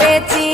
పేచి